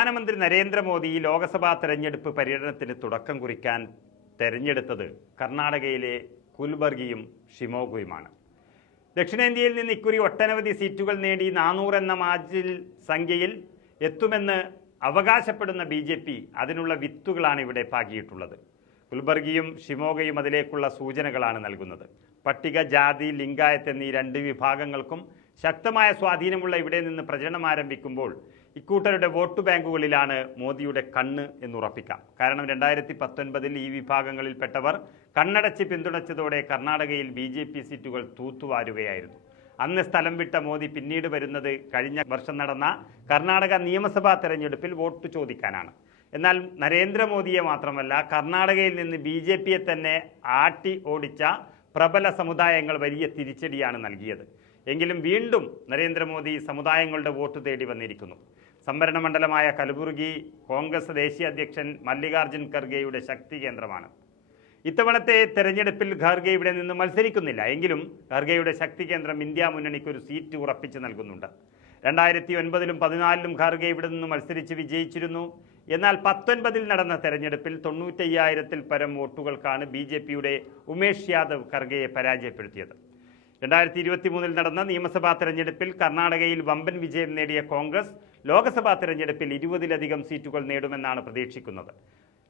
പ്രധാനമന്ത്രി നരേന്ദ്രമോദി ലോക്സഭാ തെരഞ്ഞെടുപ്പ് പര്യടനത്തിന് തുടക്കം കുറിക്കാൻ തെരഞ്ഞെടുത്തത് കർണാടകയിലെ കുൽബർഗിയും ഷിമോഗുയുമാണ്. ദക്ഷിണേന്ത്യയിൽ നിന്ന് ഇക്കുറി ഒട്ടനവധി സീറ്റുകൾ നേടി നാനൂറ് എന്ന മാജിൽ സംഖ്യയിൽ എത്തുമെന്ന് അവകാശപ്പെടുന്ന ബി ജെ പി അതിനുള്ള വിത്തുകളാണ് ഇവിടെ പാകിയിട്ടുള്ളത്. കുൽബർഗിയും ഷിമോഗയും അതിലേക്കുള്ള സൂചനകളാണ് നൽകുന്നത്. പട്ടിക ജാതി ലിംഗായത്ത് എന്നീ രണ്ട് വിഭാഗങ്ങൾക്കും ശക്തമായ സ്വാധീനമുള്ള ഇവിടെ നിന്ന് പ്രചരണം ആരംഭിക്കുമ്പോൾ ഇക്കൂട്ടരുടെ വോട്ട് ബാങ്കുകളിലാണ് മോദിയുടെ കണ്ണ് എന്നുറപ്പിക്കാം. കാരണം രണ്ടായിരത്തി പത്തൊൻപതിൽ ഈ വിഭാഗങ്ങളിൽപ്പെട്ടവർ കണ്ണടച്ച് പിന്തുണച്ചതോടെ കർണാടകയിൽ ബി ജെ പി സീറ്റുകൾ തൂത്തുവാരുകയായിരുന്നു. അന്ന് സ്ഥലം വിട്ട മോദി പിന്നീട് വരുന്നത് കഴിഞ്ഞ വർഷം നടന്ന കർണാടക നിയമസഭാ തെരഞ്ഞെടുപ്പിൽ വോട്ട് ചോദിക്കാനാണ്. എന്നാൽ നരേന്ദ്രമോദിയെ മാത്രമല്ല കർണാടകയിൽ നിന്ന് ബി ജെ പിയെ തന്നെ ആട്ടി ഓടിച്ച പ്രബല സമുദായങ്ങൾ വലിയ തിരിച്ചടിയാണ് നൽകിയത്. എങ്കിലും വീണ്ടും നരേന്ദ്രമോദി സമുദായങ്ങളുടെ വോട്ട് തേടി വന്നിരിക്കുന്നു. സംവരണ മണ്ഡലമായ കലബുർഗി കോൺഗ്രസ് ദേശീയ അധ്യക്ഷൻ മല്ലികാർജുൻ ഖർഗെയുടെ ശക്തി കേന്ദ്രമാണ്. ഇത്തവണത്തെ തെരഞ്ഞെടുപ്പിൽ ഖാർഗെ ഇവിടെ നിന്ന് മത്സരിക്കുന്നില്ല. എങ്കിലും ഖാർഗെയുടെ ശക്തി കേന്ദ്രം ഇന്ത്യ മുന്നണിക്ക് ഒരു സീറ്റ് ഉറപ്പിച്ച് നൽകുന്നുണ്ട്. രണ്ടായിരത്തി ഒൻപതിലും പതിനാലിലും ഖാർഗെ ഇവിടെ നിന്ന് മത്സരിച്ച് വിജയിച്ചിരുന്നു. എന്നാൽ പത്തൊൻപതിൽ നടന്ന തെരഞ്ഞെടുപ്പിൽ തൊണ്ണൂറ്റയ്യായിരത്തിൽ പരം വോട്ടുകൾക്കാണ് ബി ജെ പിയുടെ ഉമേഷ് യാദവ് ഖർഗെയെ പരാജയപ്പെടുത്തിയത്. രണ്ടായിരത്തി ഇരുപത്തി മൂന്നിൽ നടന്ന നിയമസഭാ തെരഞ്ഞെടുപ്പിൽ കർണാടകയിൽ വമ്പൻ വിജയം നേടിയ കോൺഗ്രസ് ലോക്സഭാ തെരഞ്ഞെടുപ്പിൽ ഇരുപതിലധികം സീറ്റുകൾ നേടുമെന്നാണ് പ്രതീക്ഷിക്കുന്നത്.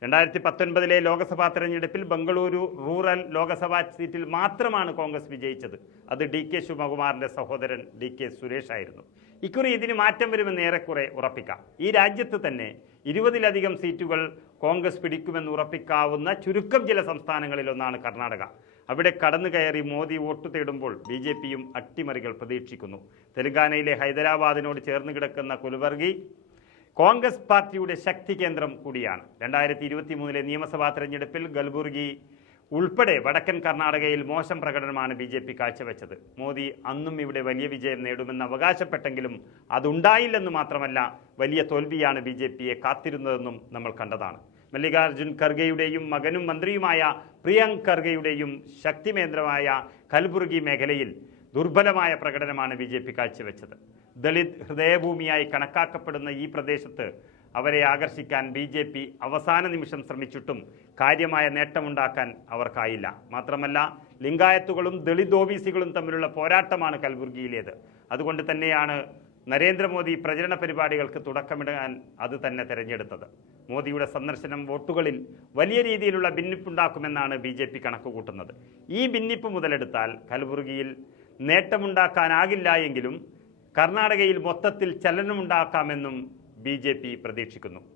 രണ്ടായിരത്തി പത്തൊൻപതിലെ ലോക്സഭാ തെരഞ്ഞെടുപ്പിൽ ബംഗളൂരു റൂറൽ ലോക്സഭാ സീറ്റിൽ മാത്രമാണ് കോൺഗ്രസ് വിജയിച്ചത്. അത് ഡി കെ ശിവകുമാറിന്റെ സഹോദരൻ ഡി കെ സുരേഷ് ആയിരുന്നു. ഇക്കുറി ഇതിന് മാറ്റം വരുമെന്ന് ഏറെക്കുറെ ഉറപ്പിക്കാം. ഈ രാജ്യത്ത് തന്നെ ഇരുപതിലധികം സീറ്റുകൾ കോൺഗ്രസ് പിടിക്കുമെന്ന് ഉറപ്പിക്കാവുന്ന ചുരുക്കം ചില സംസ്ഥാനങ്ങളിലൊന്നാണ് കർണാടക. അവിടെ കടന്നു കയറി മോദി വോട്ട് തേടുമ്പോൾ ബി ജെ പിയും അട്ടിമറികൾ പ്രതീക്ഷിക്കുന്നു. തെലങ്കാനയിലെ ഹൈദരാബാദിനോട് ചേർന്ന് കിടക്കുന്ന കുൽവർഗി കോൺഗ്രസ് പാർട്ടിയുടെ ശക്തി കേന്ദ്രം കൂടിയാണ്. രണ്ടായിരത്തി ഇരുപത്തി മൂന്നിലെ നിയമസഭാ തെരഞ്ഞെടുപ്പിൽ ഗൽബുർഗി ഉൾപ്പെടെ വടക്കൻ കർണാടകയിൽ മോശം പ്രകടനമാണ് ബി ജെ പി കാഴ്ചവെച്ചത്. മോദി അന്നും ഇവിടെ വലിയ വിജയം നേടുമെന്ന് അവകാശപ്പെട്ടെങ്കിലും അതുണ്ടായില്ലെന്ന് മാത്രമല്ല വലിയ തോൽവിയാണ് ബി ജെ പിയെ കാത്തിരുന്നതെന്നും നമ്മൾ കണ്ടതാണ്. മല്ലികാർജുൻ ഖർഗെയുടെയും മകനും മന്ത്രിയുമായ പ്രിയങ്ക് ഖർഗെയുടെയും ശക്തിമേന്ദ്രമായ കൽബുർഗി മേഖലയിൽ ദുർബലമായ പ്രകടനമാണ് ബി ജെ പി കാഴ്ചവെച്ചത്. ദളിത് ഹൃദയഭൂമിയായി കണക്കാക്കപ്പെടുന്ന ഈ പ്രദേശത്ത് അവരെ ആകർഷിക്കാൻ ബി ജെ പി അവസാന നിമിഷം ശ്രമിച്ചിട്ടും കാര്യമായ നേട്ടമുണ്ടാക്കാൻ അവർക്കായില്ല. മാത്രമല്ല ലിംഗായത്തുകളും ദളിത് ഒബിസികളും തമ്മിലുള്ള പോരാട്ടമാണ് കൽബുർഗിയിലേത്. അതുകൊണ്ട് തന്നെയാണ് നരേന്ദ്രമോദി പ്രചരണ പരിപാടികൾക്ക് തുടക്കമിടാൻ അത് തന്നെ തെരഞ്ഞെടുത്തത്. മോദിയുടെ സന്ദർശനം വോട്ടുകളിൽ വലിയ രീതിയിലുള്ള ഭിന്നിപ്പുണ്ടാക്കുമെന്നാണ് ബി ജെ പി കണക്കുകൂട്ടുന്നത്. ഈ ഭിന്നിപ്പ് മുതലെടുത്താൽ കലബുർഗിയിൽ നേട്ടമുണ്ടാക്കാനാകില്ല എങ്കിലും കർണാടകയിൽ മൊത്തത്തിൽ ചലനമുണ്ടാക്കാമെന്നും ബി പ്രതീക്ഷിക്കുന്നു.